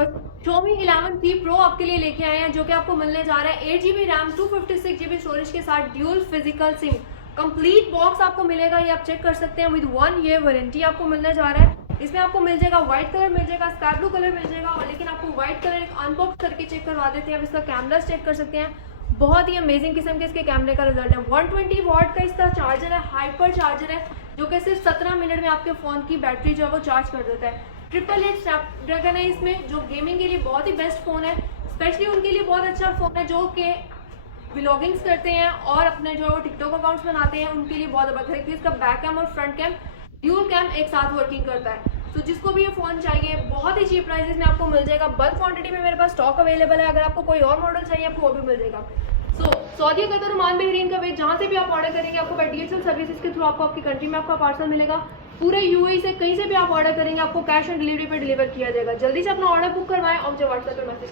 Xiaomi 11T Pro आपके लिए लेके आए हैं, जो कि आपको मिलने जा रहा है 8GB रैम 256GB स्टोरेज के साथ dual physical SIM. Complete box आपको मिलेगा, ये आप चेक कर सकते हैं। विद 1 ईयर वारंटी आपको मिलने जा रहा है। इसमें आपको मिल जाएगा व्हाइट कलर मिल जाएगा, स्काई ब्लू कलर मिल जाएगा, और लेकिन आपको व्हाइट कलर एक अनबॉक्स करके चेक करवा देते हैं। आप इसका कैमरा चेक कर सकते हैं, बहुत ही अमेजिंग किस्म के इसके कैमरे का रिजल्ट है। 120 वॉट का इसका चार्जर है, हाइपर चार्जर है, जो कि सिर्फ 17 मिनट में आपके फ़ोन की बैटरी जो है वो चार्ज कर देता है। 888 स्नैपड्रैगन है इसमें, जो गेमिंग के लिए बहुत ही बेस्ट फ़ोन है। स्पेशली उनके लिए बहुत अच्छा फ़ोन है जो कि व्लॉगिंग्स करते हैं और अपने जो है वो टिकटॉक अकाउंट्स बनाते हैं, उनके लिए बहुत ज़बरदस्त है क्योंकि इसका बैक कैम और फ्रंट कैम ड्यूल कैम एक साथ वर्किंग करता है। तो जिसको भी ये फ़ोन चाहिए बहुत ही चीप प्राइसेस में आपको मिल जाएगा। बल्क क्वांटिटी में मेरे पास स्टॉक अवेलेबल है, अगर आपको कोई और मॉडल चाहिए आपको वो भी मिल जाएगा। सऊदी कतर ओमान बहरीन का वेट, जहाँ से भी आप ऑर्डर करेंगे आपको DHL सर्विसेज के थ्रू आपको आपकी कंट्री में आपका पार्सल मिलेगा। पूरे UAE से कहीं से भी आप ऑर्डर करेंगे आपको कैश ऑन डिलीवरी पे डिलीवर किया जाएगा। जल्दी से अपना ऑर्डर बुक करवाएं और मुझे व्हाट्सएप पर मैसेज